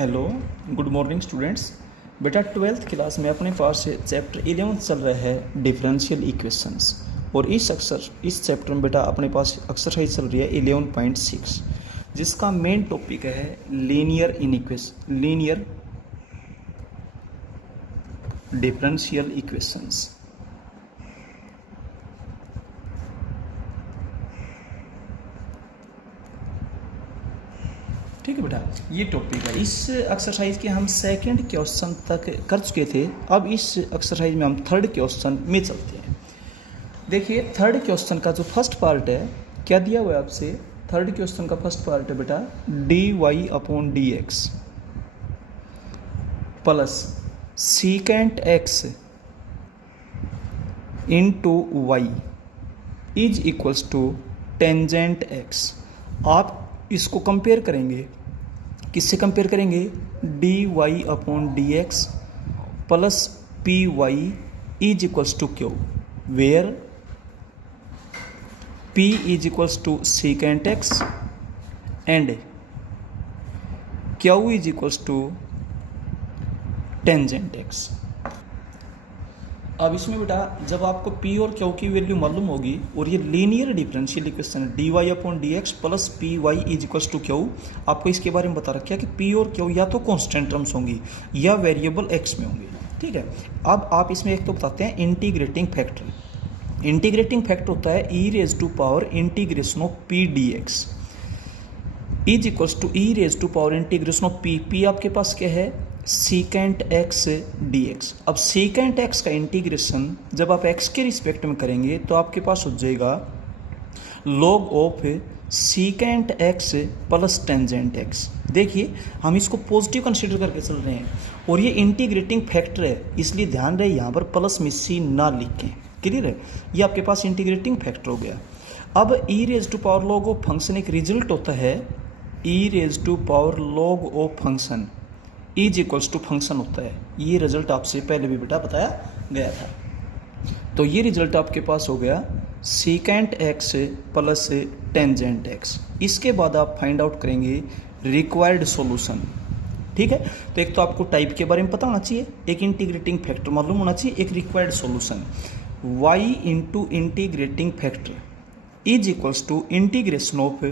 Hello, good morning students. बेटा 12th class में अपने पास चैप्टर 11 चल रहा है डिफरेंशियल इक्वेशंस। और इस चैप्टर में बेटा अपने पास एक्सरसाइज चल रही है 11.6 जिसका मेन टॉपिक है लीनियर डिफरेंशियल इक्वेशंस। ठीक है बेटा, ये टॉपिक है। इस एक्सरसाइज के हम सेकंड क्वेश्चन तक कर चुके थे। अब इस एक्सरसाइज में हम थर्ड क्वेश्चन में चलते हैं। देखिए थर्ड क्वेश्चन का जो फर्स्ट पार्ट है, क्या दिया हुआ है आपसे। थर्ड क्वेश्चन का फर्स्ट पार्ट है बेटा dy/dx plus secant x into y is equals to tangent x। आप इसको कंपेयर करेंगे, किससे कंपेयर करेंगे, dy/dx plus py is equals to q, where p is equals to secant x and q is equals to tangent x। अब इसमें बेटा जब आपको p और q की वैल्यू मालूम होगी और ये लीनियर डिफरेंशियल इक्वेशन है dy/dx plus py is equals to q, आपको इसके बारे में बता रखा है कि p और q या तो कांस्टेंट टर्म्स होंगी या वेरिएबल x में होंगी। ठीक है, अब आप इसमें एक तो बताते हैं इंटीग्रेटिंग फैक्टर। इंटीग्रेटिंग फैक्टर होता है e raise to power integration of p dx is equals to e raise to power integration of p आपके पास क्या है, सीकेंट x dx। अब सीकेंट x का इंटीग्रेशन जब आप x के रिस्पेक्ट में करेंगे तो आपके पास हो जाएगा log of secant x plus tangent x। देखिए हम इसको पॉजिटिव कंसीडर करके चल रहे हैं और ये इंटीग्रेटिंग फैक्टर है, इसलिए ध्यान रहे यहाँ पर प्लस में सी ना लिखें। क्लियर है, ये आपके पास इंटीग्रेटिंग फैक्टर हो गया। अब e raise to power log of function एक रिजल्ट होता है, e raise to power log of function is equals to function होता है। ये रिजल्ट आपसे पहले भी बेटा बताया गया था। तो ये रिजल्ट आपके पास हो गया secant x plus tangent x। इसके बाद आप फाइंड आउट करेंगे रिक्वायर्ड सॉल्यूशन। ठीक है, तो एक तो आपको टाइप के बारे में पता होना चाहिए, एक इंटीग्रेटिंग फैक्टर मालूम होना चाहिए, एक required solution. y into integrating factor is equals to integration of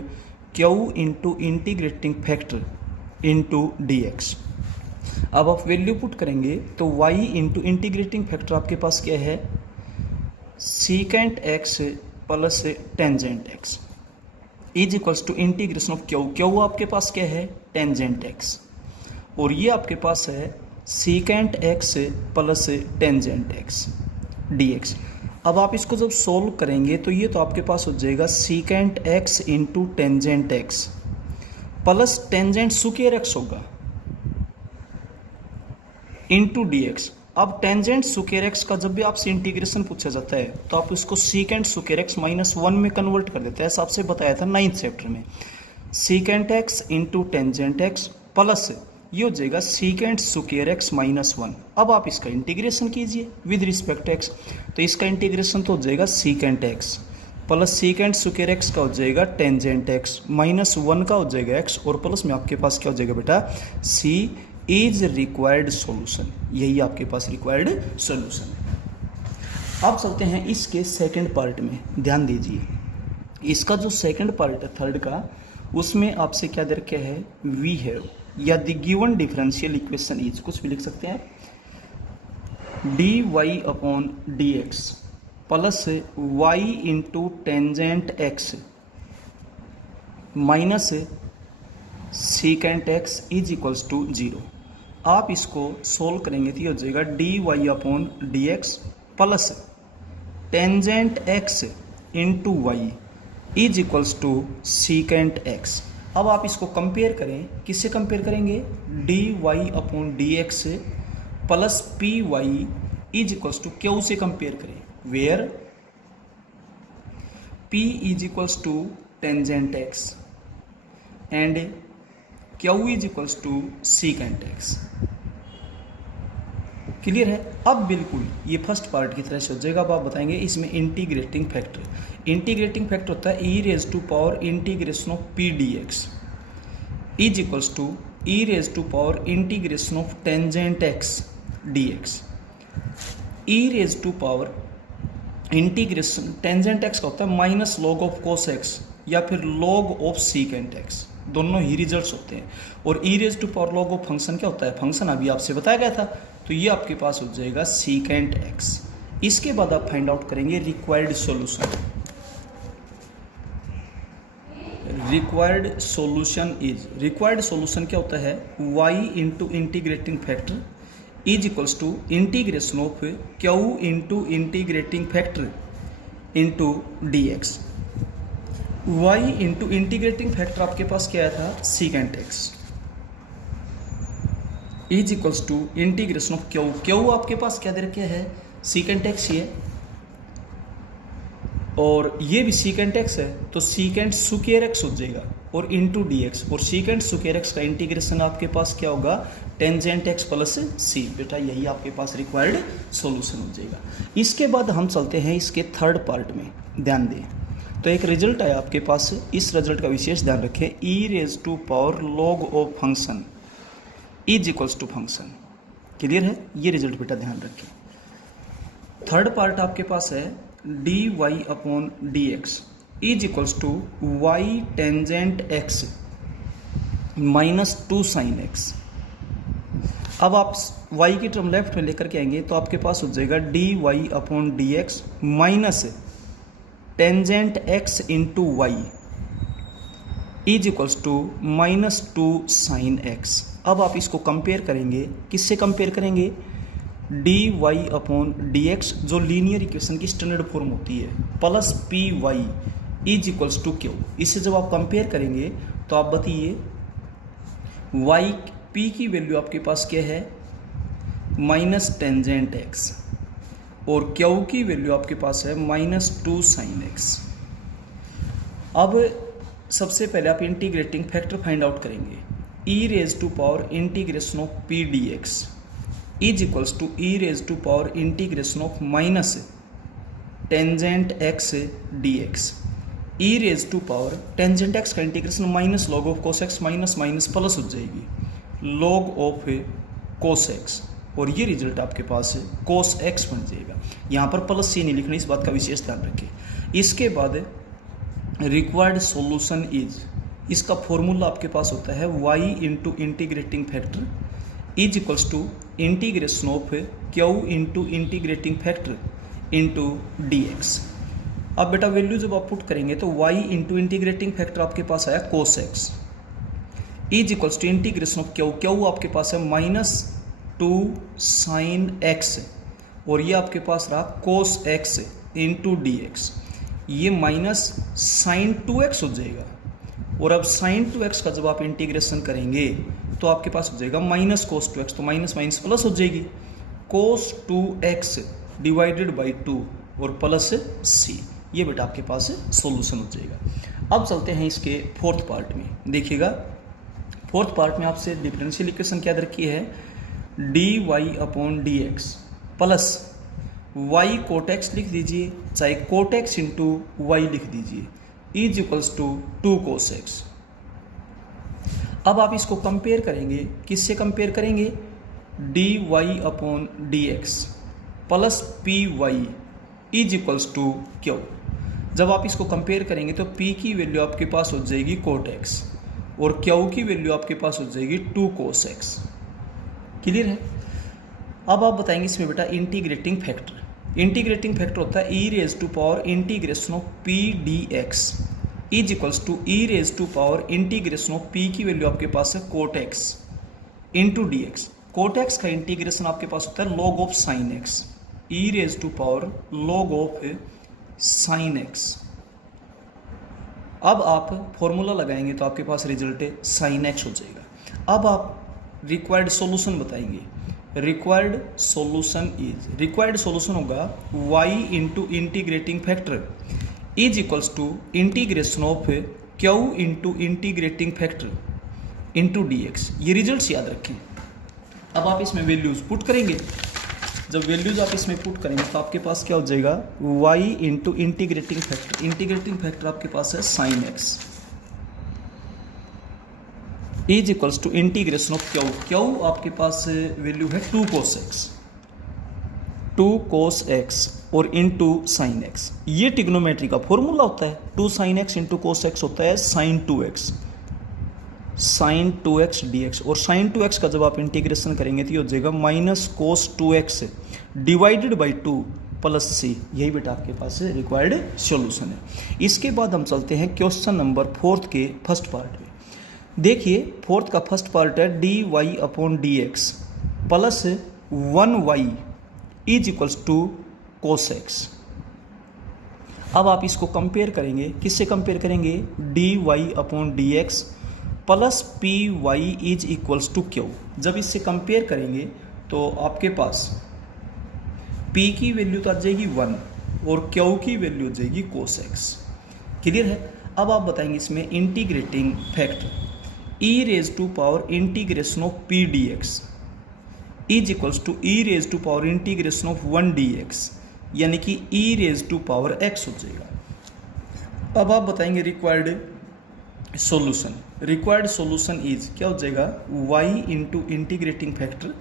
q into integrating factor into dx। अब आप वैल्यू पुट करेंगे तो y इंटू इंटीग्रेटिंग फैक्टर आपके पास क्या है, secant x plus tangent x is equals to integration of q आपके पास क्या है, टेंजेंट x, और ये आपके पास है secant x plus tangent x dx। अब आप इसको जब सोल्व करेंगे तो ये तो आपके पास हो जाएगा secant x into tangent x plus tangent square x होगा इंटू dx। अब टेंजेंट स्क्वायर x का जब भी आपसे इंटीग्रेशन पूछा जाता है तो आप उसको सीकेंट स्क्वायर x -1 में कन्वर्ट कर देते हैं। ऐसा आपसे बताया था 9th चैप्टर में। Secant x into tangent x plus ये हो जाएगा सीकेंट स्क्वायर x -1। अब आप इसका इंटीग्रेशन कीजिए विद रिस्पेक्ट x, तो इसका इंटीग्रेशन तो हो जाएगा secant x plus secant square x का हो जाएगा टेंजेंट x -1 का हो जाएगा x, और प्लस में आपके पास क्या हो जाएगा बेटा, c इज रिक्वायर्ड सॉल्यूशन। यही आपके पास रिक्वायर्ड सॉल्यूशन है। अब चलते हैं इसके सेकंड पार्ट में, ध्यान दीजिए। इसका जो सेकंड पार्ट है थर्ड का, उसमें आपसे क्या दे रखा है, वी हैव या the given differential equation is, कुछ भी लिख सकते हैं dy/dx plus y into tangent x minus secant x is equals to 0। आप इसको सोल्व करेंगे तो ये हो जाएगा dy/dx plus tangent x into y is equals to secant x। अब आप इसको कंपेयर करें, किससे कंपेयर करेंगे, dy/dx plus py is equals to q से कंपेयर करें, where p is equals to tangent x and q is equals to secant x। Clear है। अब बिल्कुल ये फर्स्ट पार्ट की तरह से हो जाएगा। अब आप बताएंगे इसमें इंटीग्रेटिंग फैक्टर होता है e raise to power integration of p dx is equals to e raise to power integration of tangent x d x. E raise to power integration tangent x का होता है minus log of cos x या फिर log of secant x, दोनों ही results होते हैं। और e raise to power log of function क्या होता है, फंक्शन अभी आपसे बताया गया था, तो ये आपके पास हो जाएगा सीकेंट एक्स। इसके बाद आप फाइंड आउट करेंगे required solution. Required solution is, required solution क्या होता है, y into integrating factor is equals to integration of q into integrating factor into d x. y into integrating factor आपके पास क्या आया था, secant x is equals to integration of q. Q आपके पास क्या दे रखा है, सीकेंट एक्स ही है, और ये भी सीकेंट एक्स है, तो सीकेंट स्क्वायर एक्स हो जाएगा और इंटू डी एक्स। और सीकेंट स्क्वायर एक्स का इंटीग्रेशन आपके पास क्या होगा, टेंजेंट एक्स प्लस सी। बेटा यही आपके पास रिक्वायर्ड सॉल्यूशन हो जाएगा। इसके बाद हम चलते हैं इसके थर्ड पार्ट में, ध्यान दें। तो एक रिजल्ट है आपके पास, इस रिजल्ट का विशेष ध्यान रखें, e raise to power log of function is equals to function. Clear है, ये रिजल्ट बेटा ध्यान रखें। थर्ड पार्ट आपके पास है d y upon d x is equals to y tangent x minus 2 sine x. अब आप y की टर्म लेफ्ट में लेकर के आएंगे तो आपके पास हो जाएगा d y upon d x minus tangent x into y is equals to minus 2 sine x. अब आप इसको कंपेयर करेंगे, किससे कंपेयर करेंगे, d y upon d x जो लीनियर इक्वेशन की स्टैंडर्ड फॉर्म होती है, plus p y is equals to q. इससे जब आप कंपेयर करेंगे तो आप बताइए वाई पी की वैल्यू आपके पास क्या है, माइनस टेंजेंट एक्स, और क्यू की वैल्यू आपके पास है माइनस 2 साइन एक्स। अब सबसे पहले आप इंटीग्रेटिंग फैक्टर फाइंड आउट करेंगे, e raise to power integration of p d x is equals to e raise to power integration of minus tangent x d x. E raise to power tangent x का integration minus log of cos x minus minus plus हो जाएगी log of cos x, और ये result आपके पास cos x बन जाएगा। यहाँ पर प्लस सी नहीं लिखना, इस बात का विशेष ध्यान रखें। इसके बाद रिक्वायर्ड सॉल्यूशन इज, इसका फॉर्मूला आपके पास होता है y into integrating factor is equals to integration of q into integrating factor into d x. अब बेटा वैल्यू जब आप पुट करेंगे तो y इंटू इंटीग्रेटिंग फैक्टर आपके पास आया cos x is equals to integration of q, q आपके पास है माइनस 2 साइन एक्स, और ये आपके पास रहा कोस एक्स इंटू डी एक्स, ये माइनस साइन 2x हो जाएगा। और अब साइन 2x का जब आप इंटीग्रेशन करेंगे तो आपके पास हो जाएगा माइनस कोस 2x, तो माइनस माइनस प्लस हो जाएगी, कोस 2x डिवाइडेड बाई 2 और प्लस सी। ये बेटा आपके पास सॉल्यूशन हो जाएगा। अब चलते हैं इसके फोर्थ पार्ट में, देखिएगा फोर्थ पार्ट में आपसे डिफरेंशियल इक्वेशन क्या रखी है, d y upon d x plus y cot x लिख दीजिए, चाहे कोट एक्स इंटू वाई लिख दीजिए, is equals to 2 cos x. अब आप इसको कंपेयर करेंगे, किससे कंपेयर करेंगे, d y upon d x plus p y is equals to q. जब आप इसको कंपेयर करेंगे तो p की वैल्यू आपके पास हो जाएगी कोट एक्स और q की वैल्यू आपके पास हो जाएगी 2 कोस एक्स। क्लियर है। अब आप बताएंगे इसमें बेटा इंटीग्रेटिंग फैक्टर, इंटीग्रेटिंग फैक्टर होता है e raise to power integration of p d x is equals to e raise to power integration of p की वैल्यू आपके पास है cot x into d x. Cot x का integration आपके पास होता है log of sine x, e raise to power log of sine x. अब आप फॉर्मूला लगाएंगे तो आपके पास रिजल्ट है साइन एक्स हो जाएगा। अब आप रिक्वायर्ड सॉल्यूशन बताएंगे, required solution is, required solution होगा y into integrating factor is equals to integration of q into integrating factor into d x. ये रिजल्ट याद रखें। अब आप इसमें वैल्यूज पुट करेंगे, जब वैल्यूज आप इसमें पुट करेंगे तो आपके पास क्या हो जाएगा, y into integrating factor, integrating factor आपके पास है sine x is equals to integration of q. Q आपके पास वैल्यू है 2 cos x, 2 cos x और इंटू साइन एक्स। ये टिग्नोमेट्री का फॉर्मूला होता है। 2 sin x into cos x होता है sin 2x, sin 2x dx। और sin 2x का जब आप इंटीग्रेशन करेंगे तो ये हो जाएगा minus cos 2x divided by 2 plus c. यही बेटा आपके पास रिक्वायर्ड सॉल्यूशन है। इसके बाद हम चलते हैं क्वेश्चन नंबर 4 के फर्स्ट पार्ट में। देखिए 4 का फर्स्ट पार्ट है dy upon dx plus 1y is equals to cos x. अब आप इसको कंपेयर करेंगे, किससे कंपेयर करेंगे? dy upon dx plus p y is equals to q. जब इससे कंपेयर करेंगे तो आपके पास p की वैल्यू तो आ जाएगी 1 और q की वैल्यू हो जाएगी कोस एक्स। क्लियर है? अब आप बताएंगे इसमें integrating factor e raise to power integration of p dx is equals to e raise to power integration of 1 dx, यानी कि e raise to power x हो जाएगा। अब आप बताएंगे required solution. Required solution is क्या हो जाएगा? y into integrating factor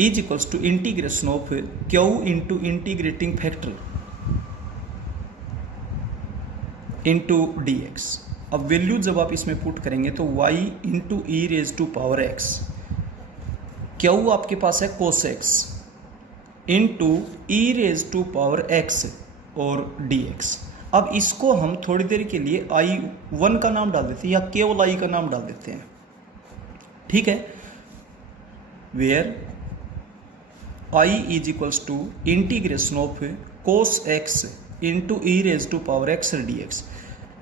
is equals to integration of q into integrating factor into dx। अब वैल्यू जब आप इसमें पुट करेंगे तो y into e raise to power x, q आपके पास है cos x into e raise to power x और dx। अब इसको हम थोड़ी देर के लिए I1 का नाम डाल देते हैं या केवल I का नाम डाल देते हैं। ठीक है? Where I is equals to integration of cos x into e raise to power x dx।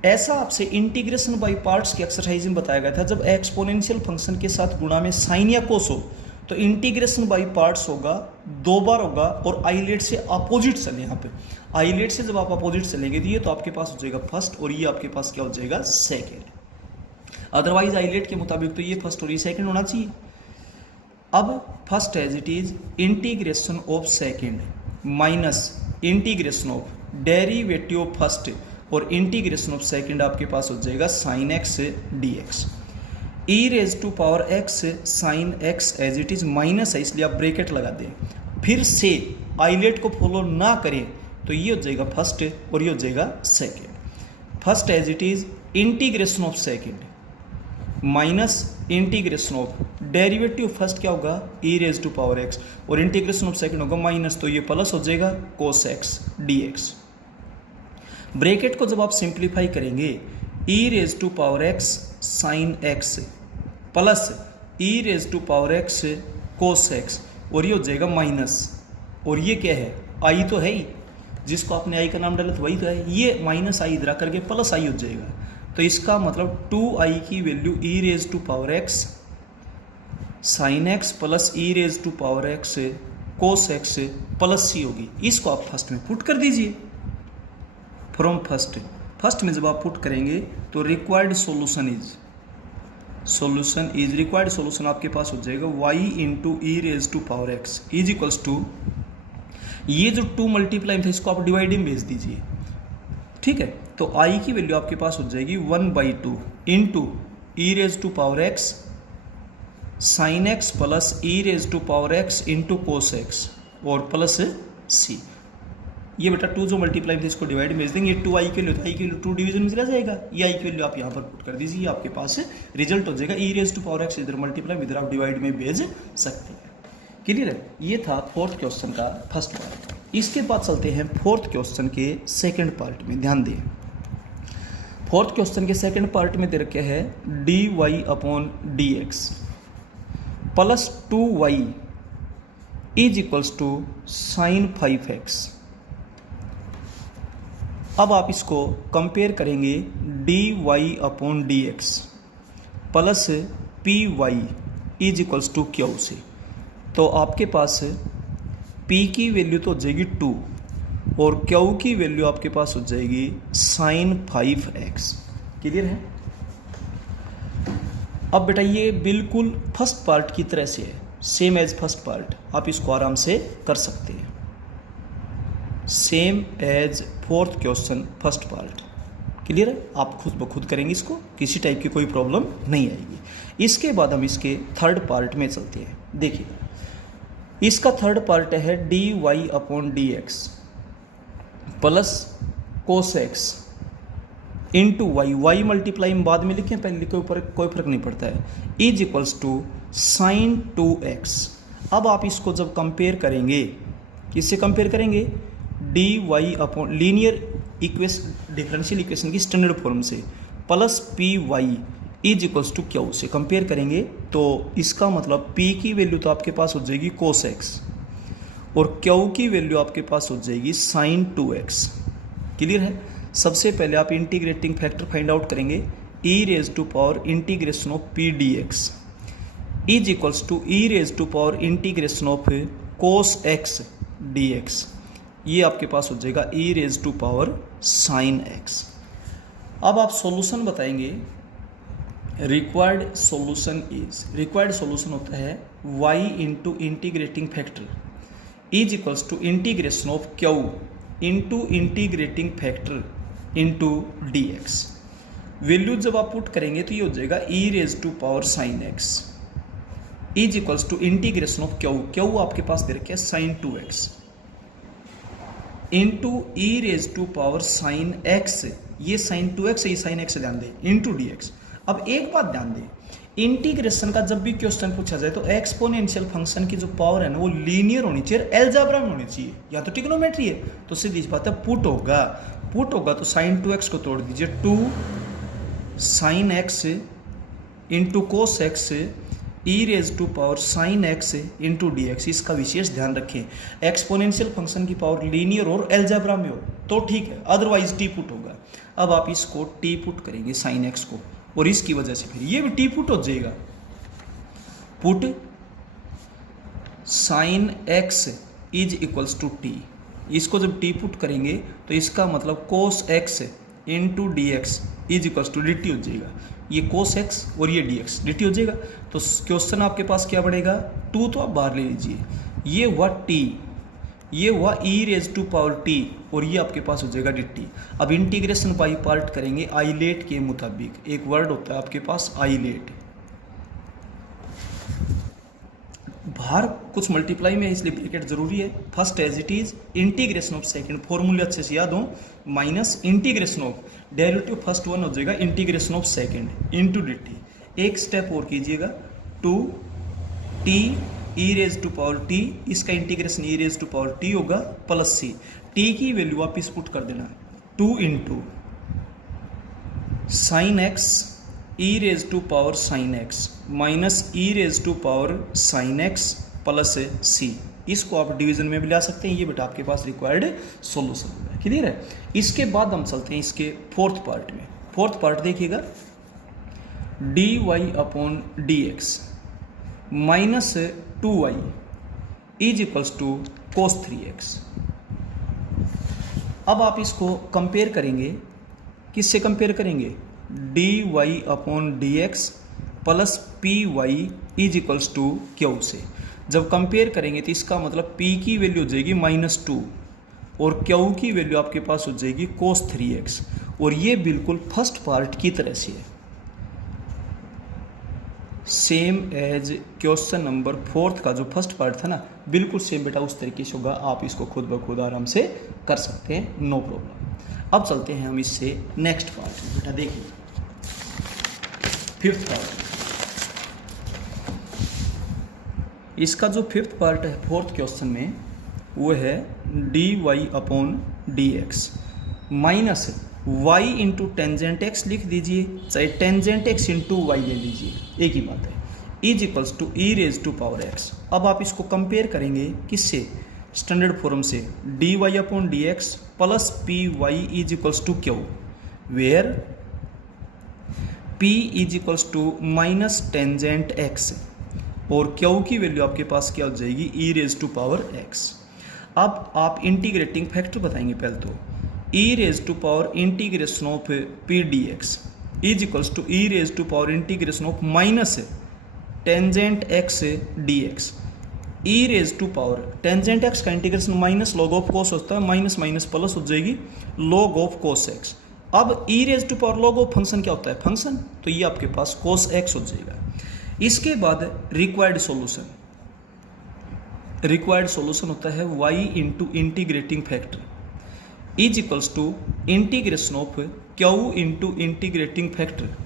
ऐसा आपसे इंटीग्रेशन बाय पार्ट्स की एक्सरसाइज में बताया गया था। जब एक्सपोनेंशियल फंक्शन के साथ गुणा में साइन या कोस हो तो इंटीग्रेशन बाय पार्ट्स होगा, 2 बार होगा और आइलेट से अपोजिट चले। यहाँ पे आइलेट से जब आप अपोजिट चलेंगे तो ये तो आपके पास हो जाएगा फर्स्ट और ये आपके पास क्या हो जाएगा? सेकेंड। अदरवाइज आइलेट के मुताबिक तो ये फर्स्ट और ये सेकेंड होना चाहिए। अब first as it is integration of second minus integration of derivative of first और इंटीग्रेशन ऑफ सेकेंड आपके पास हो जाएगा sine x dx। E raise to power x sine x as it is minus है, इसलिए आप ब्रैकेट लगा दें। फिर से आइलेट को फॉलो ना करें तो ये हो जाएगा फर्स्ट और ये हो जाएगा second. First as it is integration of second minus integration of derivative first क्या होगा? E raise to power x और इंटीग्रेशन ऑफ सेकेंड होगा माइनस, तो ये प्लस हो जाएगा कोस एक्स dx। ब्रैकेट को जब आप सिंप्लीफाई करेंगे e raise to power x sine x plus e raise to power x cos x और ये हो जाएगा माइनस, और ये क्या है? आई तो है ही, जिसको आपने आई का नाम डाला तो वही तो है। ये माइनस आई इधर करके प्लस आई हो जाएगा, तो इसका मतलब 2i की value e raise to power x sine x plus e raise to power x cos x plus c होगी। इसको आप फर्स्ट में पुट कर दीजिए फ्रॉम फर्स्ट में जब आप पुट करेंगे तो required solution is required solution आपके पास हो जाएगा y into e raise to power x is equals to, ये जो 2 मल्टीप्लाई था इसको आप डिवाइड में भेज दीजिए। ठीक है? तो i की वैल्यू आपके पास हो जाएगी 1/2 into e raise to power x sine x plus e raise to power x into cos x और प्लस सी। ये बेटा 2 जो मल्टीप्लाई थे इसको डिवाइड में भेज देंगे। 2i के लिए आई के लिए 2 डिवीजन में चला जाएगा, ये आई के लिए आप यहाँ पर पुट कर दीजिए, आपके पास रिजल्ट हो जाएगा e raise to power x. इधर मल्टीप्लाई इधर आप डिवाइड में भेज सकते हैं। क्लियर है? ये था 4th क्वेश्चन का फर्स्ट पार्ट। इसके बाद चलते हैं 4th क्वेश्चन के सेकेंड पार्ट में। ध्यान दें, 4th क्वेश्चन के सेकेंड पार्ट में दे रखे है dy upon dx plus 2y is equals to sine 5x। अब आप इसको कंपेयर करेंगे dy upon dx plus py is equals to q से, तो आपके पास p की वैल्यू तो हो जाएगी 2 और q की वैल्यू आपके पास हो जाएगी साइन 5x। क्लियर है? अब बेटा ये बिल्कुल फर्स्ट पार्ट की तरह से है, सेम एज फर्स्ट पार्ट। आप इसको आराम से कर सकते हैं, same as 4th question first part. Clear है, आप खुद ब खुद करेंगे इसको, किसी टाइप की कोई प्रॉब्लम नहीं आएगी। इसके बाद हम इसके थर्ड पार्ट में चलते हैं। देखिए इसका थर्ड पार्ट है dy upon dx plus cos x into y, y multiply हम बाद में लिखें, पहले लिखे ऊपर कोई फर्क नहीं पड़ता है, is equals to sign 2x। अब आप इसको जब कंपेयर करेंगे, किससे कंपेयर करेंगे, d y upon linear equation differential equation की स्टैंडर्ड फॉर्म से plus p y is equals to q से कंपेयर करेंगे, तो इसका मतलब p की वैल्यू तो आपके पास हो जाएगी कोस एक्स और q की वैल्यू आपके पास हो जाएगी साइन 2x। क्लियर है। सबसे पहले आप इंटीग्रेटिंग फैक्टर फाइंड आउट करेंगे, e raise to power integration of p dx is equals to e raise to power integration of cos x dx, ये आपके पास हो जाएगा e raise to power sine x। अब आप सॉल्यूशन बताएंगे, required solution is, required solution होता है y into integrating factor is equals to integration of q into integrating factor into dx। Value जब आप पुट करेंगे तो ये हो जाएगा e raise to power sine x is equals to integration of q आपके पास दे रखे sine 2x into e raise to power sine x, ये साइन 2x ये साइन x ध्यान दें, इंटू dx। अब एक बात ध्यान दें, इंटीग्रेशन का जब भी क्वेश्चन पूछा जाए तो एक्सपोनेंशियल फंक्शन की जो पावर है ना वो लीनियर होनी चाहिए, अलजेब्रा में होनी चाहिए, या तो ट्रिग्नोमेट्री है तो सीधी बात है पुट होगा तो साइन 2x को तोड़ दीजिए, 2 sine x into cos x e raise to power sine x into dx। इसका विशेष ध्यान रखें, एक्सपोनेंशियल फंक्शन की पावर लीनियर और अलजेब्रा में हो तो ठीक है, अदरवाइज टी पुट होगा। अब आप इसको टी पुट करेंगे साइन x को, और इसकी वजह से फिर ये भी टी पुट हो जाएगा, put sine x is equals to t. इसको जब टी पुट करेंगे तो इसका मतलब cos x into d x is equals to d t हो जाएगा, ये कोस x और ये डी एक्स डी टी हो जाएगा। तो क्वेश्चन आपके पास क्या बढ़ेगा, 2 तो आप बाहर ले लीजिए, ये हुआ t, ये हुआ e raise to power t और ये आपके पास हो जाएगा डी टी। अब इंटीग्रेशन बाई पार्ट करेंगे आइलेट के मुताबिक, एक वर्ड होता है आपके पास आइलेट, बाहर कुछ मल्टीप्लाई में इसलिए ब्रैकेट जरूरी है। First as it is integration of second, फॉर्मूले अच्छे से याद हो, minus integration of derivative first one हो जाएगा integration of second into d t. एक स्टेप और कीजिएगा, 2t e raise to power t, इसका integration e raise to power t होगा प्लस c, t की वैल्यू आप इस पुट कर देना, 2 into sine x e raise to power sine x minus e raise to power sine x plus c। इसको आप division में भी ला सकते हैं, ये बेटा आपके पास रिक्वायर्ड सॉल्यूशन होगा। क्लियर है। इसके बाद हम चलते हैं इसके फोर्थ पार्ट में। फोर्थ पार्ट देखिएगा, dy upon dx minus 2y is equals to cos 3x। अब आप इसको कंपेयर करेंगे, किससे कंपेयर करेंगे, dy upon dx plus p y is equals to q से। जब कंपेयर करेंगे तो इसका मतलब p की वैल्यू हो जाएगी -2 और q की वैल्यू आपके पास हो जाएगी cos 3x, और ये बिल्कुल फर्स्ट पार्ट की तरह से है, सेम एज क्वेश्चन नंबर 4 का जो फर्स्ट पार्ट था ना, बिल्कुल सेम बेटा उस तरीके से होगा। आप इसको खुद ब खुद आराम से कर सकते हैं, नो प्रॉब्लम। अब चलते हैं हम इससे नेक्स्ट पार्ट में। बेटा देखिए फिफ्थ पार्ट, इसका जो फिफ्थ पार्ट है फोर्थ क्वेश्चन में वो है dy upon dx minus y into tangent x लिख दीजिए, चाहे टेंजेंट एक्स इंटू वाई ले लीजिए, एक ही बात है, is equals to e raise to power x. अब आप इसको कंपेयर करेंगे किससे, स्टैंडर्ड फॉर्म से, dy upon dx plus p y is equals to q, where p is equals to minus tangent x और q की वैल्यू आपके पास क्या हो जाएगी, e raise to power x। अब आप इंटीग्रेटिंग फैक्टर बताएंगे, पहले तो e raise to power integration of p d x is equals to e raise to power integration of minus tangent x d x. E raise to power tangent x का integration minus log of cos होता है, minus minus plus हो जाएगी log of cos x, अब e raise to power log of function क्या होता है, function, तो ये आपके पास कोस एक्स हो जाएगा। इसके बाद रिक्वायर्ड सॉल्यूशन, रिक्वायर्ड सॉल्यूशन होता है y into integrating factor is equals to integration of q into integrating factor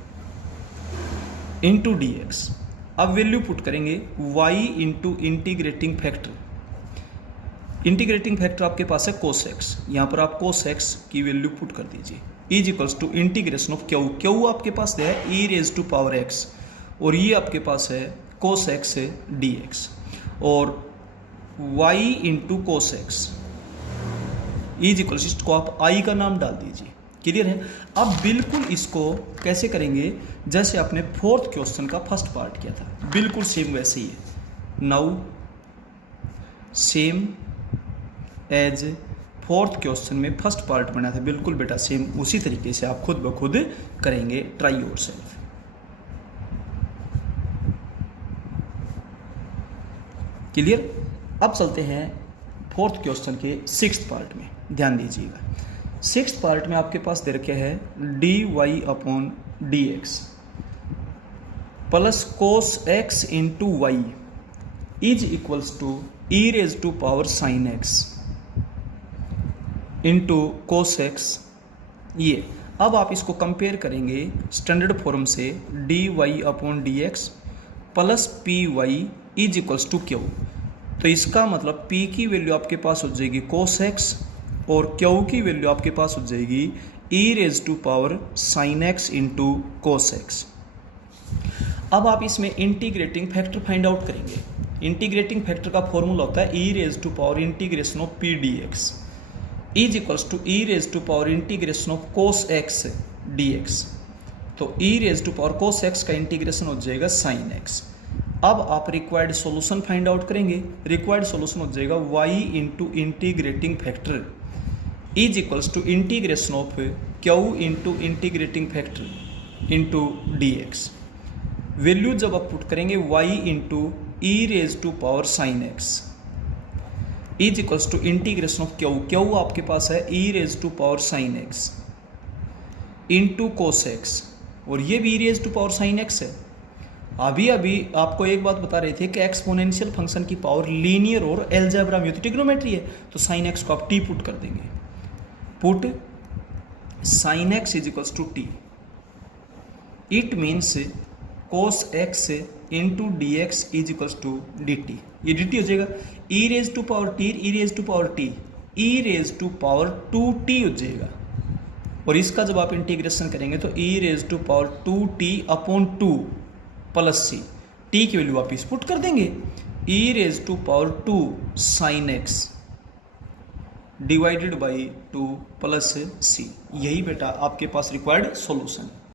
into d x. अब वैल्यू पुट करेंगे y into integrating factor, integrating factor आपके पास है कोस एक्स, यहाँ पर आप कोस एक्स की वैल्यू पुट कर दीजिए is equals to integration of q, q आपके पास है e raise to power x और ये आपके पास है कोस एक्स है डी एक्स, और y into cos x is equals, इसको आप i का नाम डाल दीजिए। क्लियर है। अब बिल्कुल इसको कैसे करेंगे जैसे आपने फोर्थ क्वेश्चन का फर्स्ट पार्ट किया था, बिल्कुल सेम वैसे ही है। Now same as fourth question में फर्स्ट पार्ट बना था, बिल्कुल बेटा सेम उसी तरीके से आप खुद ब खुद करेंगे। Try yourself. क्लियर। अब चलते हैं फोर्थ क्वेश्चन के सिक्स्थ पार्ट में, ध्यान दीजिएगा। सिक्स्थ पार्ट में आपके पास दे रखे है d y upon d x plus cos x into y is equals to e raise to power sine x into cos x. ये अब आप इसको कंपेयर करेंगे स्टैंडर्ड फॉर्म से d y upon d x plus p y is equals to q. तो इसका मतलब p की वैल्यू आपके पास हो जाएगी कोस x और q की वैल्यू आपके पास हो जाएगी e raise to power sine x into cos x. अब आप इसमें इंटीग्रेटिंग फैक्टर फाइंड आउट करेंगे। इंटीग्रेटिंग फैक्टर का फॉर्मूला होता है e raise to power integration of p dx is equals to e raise to power integration of cos x dx। तो e raise to power cos x का integration हो जाएगा sine x। अब आप required solution find out करेंगे। Required solution हो जाएगा y into integrating factor is equals to integration of q into integrating factor into d x. Value जब आप पुट करेंगे y into e raise to power sine x is equals to integration of q आपके पास है e raise to power sine x into cos x, और ये भी e raise to power sine x है। अभी आपको एक बात बता रहे थे कि एक्सपोनेंशियल फंक्शन की पावर लीनियर और एलजेब्रा में होती है, ट्रिग्नोमेट्री है, तो साइन एक्स को आप टी पुट कर देंगे। Put sine x is equals to t, it means cos x into d x is equals to d t. ये डी टी हो जाएगा e raise to power t, e raise to power t, e raise to power two t हो जाएगा। और इसका जब आप integration करेंगे तो e raise to power two t upon two plus c, t की वैल्यू आप इस पुट कर देंगे e raise to power two sine x divided by two plus c. यही बेटा आपके पास रिक्वायर्ड सॉल्यूशन है।